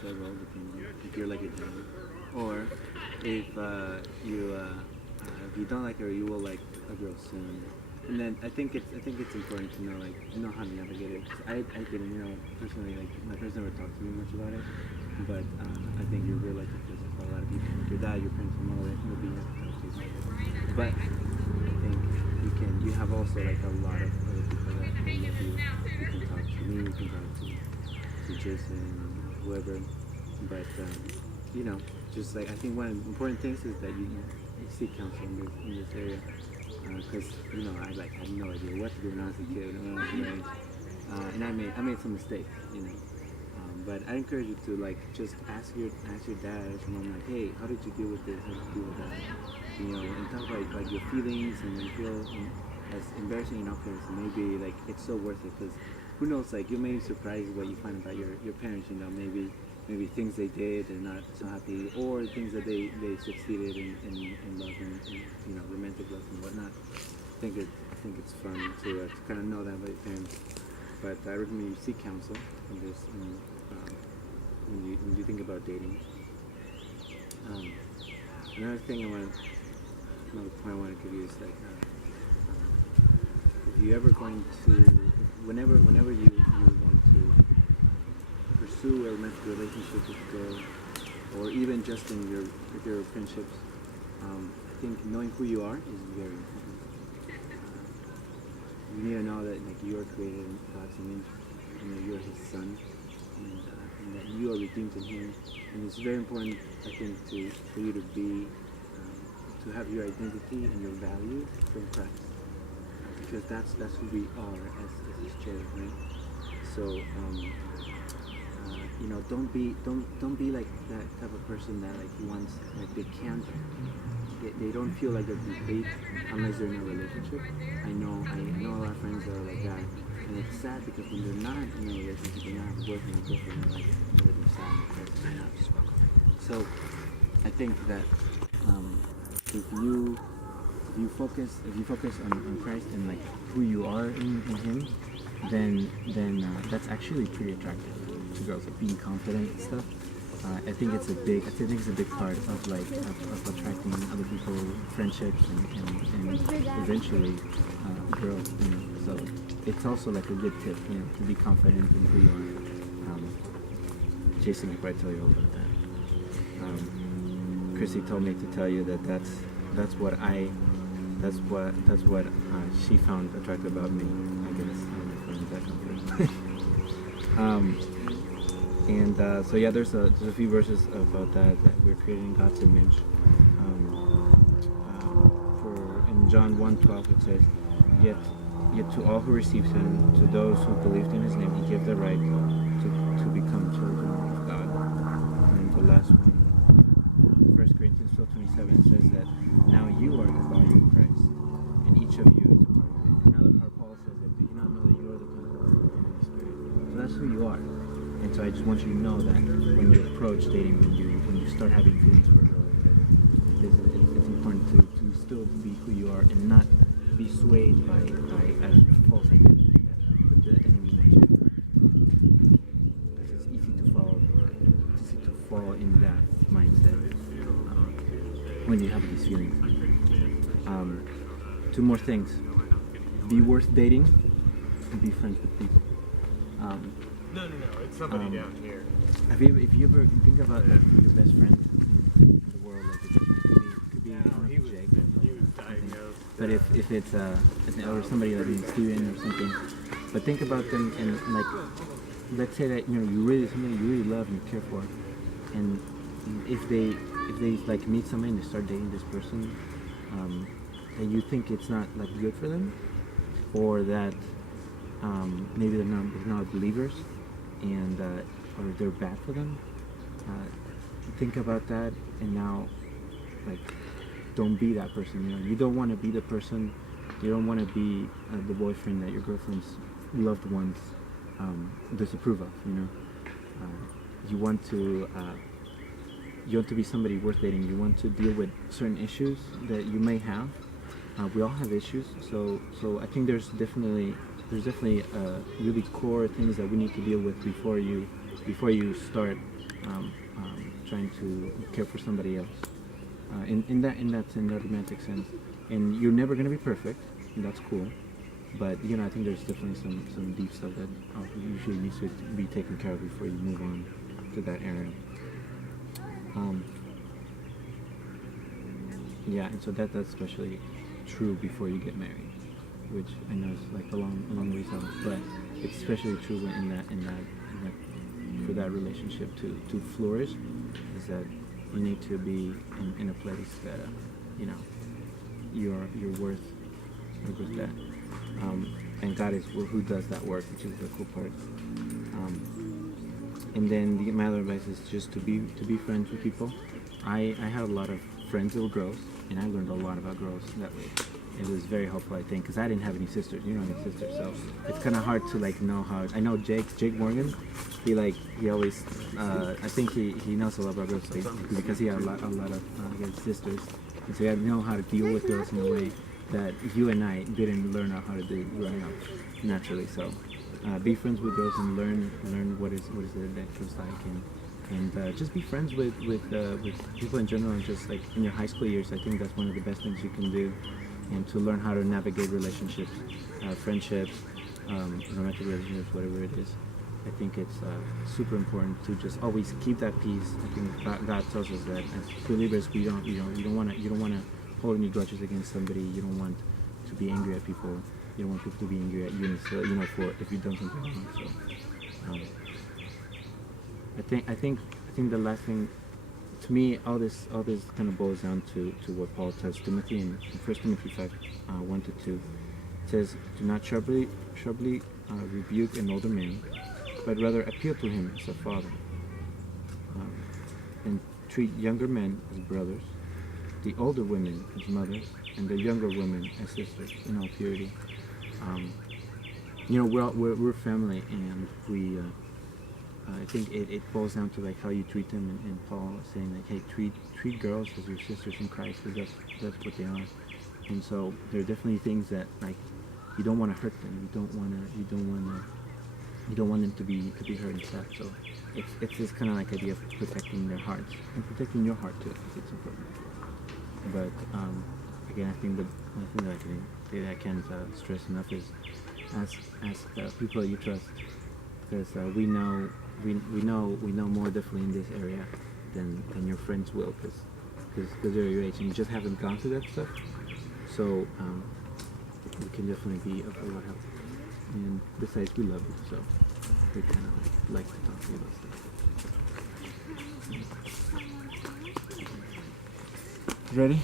So well, depending if you're like a dad, or if if you don't like her, you will like a girl soon. And then I think it's important to know how to navigate it. 'Cause I didn't personally like my parents never talked to me much about it, but I think you're real like because for a lot of people, like your dad, your parents will know it. You'll be able to talk to you. But I think you have also like a lot of other people that love you. You can talk to me. You can talk to Jason, whoever. But just like I think one of the important things is that you seek counsel in this area because I had no idea what to do when I was a kid when I was your age, and I made some mistakes, but I encourage you to like just ask your dad, ask your mom, like, hey, how did you deal with this? How did you deal with that? And talk about like your feelings and when you feel as embarrassing enough as maybe like it's so worth it because who knows, like you may be surprised what you find about your parents, maybe things they did and not so happy, or things that they succeeded in love and romantic love and whatnot. I think it's fun to kind of know that about your parents. But I recommend you seek counsel in this when you think about dating. Um, Another thing another point I want to give you is like if you ever going to whenever you want to pursue a romantic relationship with a girl, or even just in your friendships, I think knowing who you are is very important. You need to know that like you are created in God's image, and that you are His son, and that you are redeemed in Him. And it's very important, I think, for you to be to have your identity and your value from Christ, because that's who we are as His children, right? So don't be like that type of person that like wants like they don't feel like they're complete unless they're in a relationship. I know a lot of friends that are like that, and it's sad because when they're not in a relationship, they not have a boyfriend or girlfriend, they're like really sad because they're not. So I think that if you focus on Christ and like who you are in Him, then that's actually pretty attractive to girls, like being confident and stuff. I think it's a big part of of attracting other people, friendships, and eventually girls. So it's also like a good tip, to be confident in who you are. Jason could probably tell you all about that. Chrissy told me to tell you that that's what she found attractive about me. I guess I don't know if that confident. So yeah, there's a few verses about that we're created in God's image. For in John 1:12 it says, yet to all who received Him, to those who believed in His name, He gave the right to become children of God. And the last one, 1 Corinthians 12:27 says that now you are the body of Christ, and each of you is a part of it. Another part, Paul says that do you not know that you are the temple of the Holy Spirit? So that's who you are. And so I just want you to know that when you approach dating, when you start having feelings for a girl, it's important to still be who you are and not be swayed by a false identity that the enemy wants you to have. Because it's easy to fall in that mindset when you have these feelings. Two more things: be worth dating and be friends with people. No, it's somebody down here. If you ever think about like your best friend in the world, like your best friend could be Jake or He was something. diagnosed. But if it's or somebody like a student or something, but think about them and like let's say that you really somebody you really love and you care for, and if they like meet somebody and they start dating this person, and you think it's not like good for them, or that maybe they're not believers, and or they're bad for them. Think about that, and now, like, don't be that person. You don't want to be the person. You don't want to be the boyfriend that your girlfriend's loved ones disapprove of. You want to be somebody worth dating. You want to deal with certain issues that you may have. We all have issues, so I think there's definitely really core things that we need to deal with before you start trying to care for somebody else. In that romantic sense, and you're never gonna be perfect, and that's cool. But I think there's definitely some deep stuff that usually needs to be taken care of before you move on to that area. Yeah, and so that's especially true before you get married, which I know is like a long ways out, but it's especially true in that for that relationship to flourish, is that you need to be in a place that you're worth that, and God is who does that work, which is the cool part. And then my other advice is just to be friends with people. I had a lot of friends that were girls, and I learned a lot about girls that way. It was very helpful, I think, because I didn't have any sisters. You don't have any sisters, so it's kind of hard to know how. I know Jake Morgan. He always. I think he knows a lot about girls because he had a lot of he had sisters, and so he had to know how to deal with girls in a way that you and I didn't learn how to do growing up naturally. So be friends with girls and learn what is it that feels like, and just be friends with people in general, and just like in your high school years. I think that's one of the best things you can do, and to learn how to navigate relationships, friendships, romantic relationships, whatever it is. I think it's super important to just always keep that peace. I think God tells us that as believers, you don't want to hold any grudges against somebody. You don't want to be angry at people. You don't want people to be angry at you, so, for if you've done something wrong. So I think the last thing, to me, all this kind of boils down to what Paul tells Timothy in 1 Timothy 5, 1-2. It says, "Do not sharply rebuke an older man, but rather appeal to him as a father, and treat younger men as brothers, the older women as mothers, and the younger women as sisters in all purity." We're family, and we. I think it boils down to how you treat them, and Paul is saying hey, treat girls as your sisters in Christ, because that's what they are. And so there are definitely things that you don't want to hurt them. You don't want them to be hurt and sad. So it's this kind of idea of protecting their hearts and protecting your heart too. It's important. But again, I think the one thing that I can't stress enough is ask people that you trust, because we know more definitely in this area than your friends will, because they're your age and you just haven't gone through that stuff. So we can definitely be of a lot of help. And besides, we love you, so we kind of like to talk to you about stuff. Ready?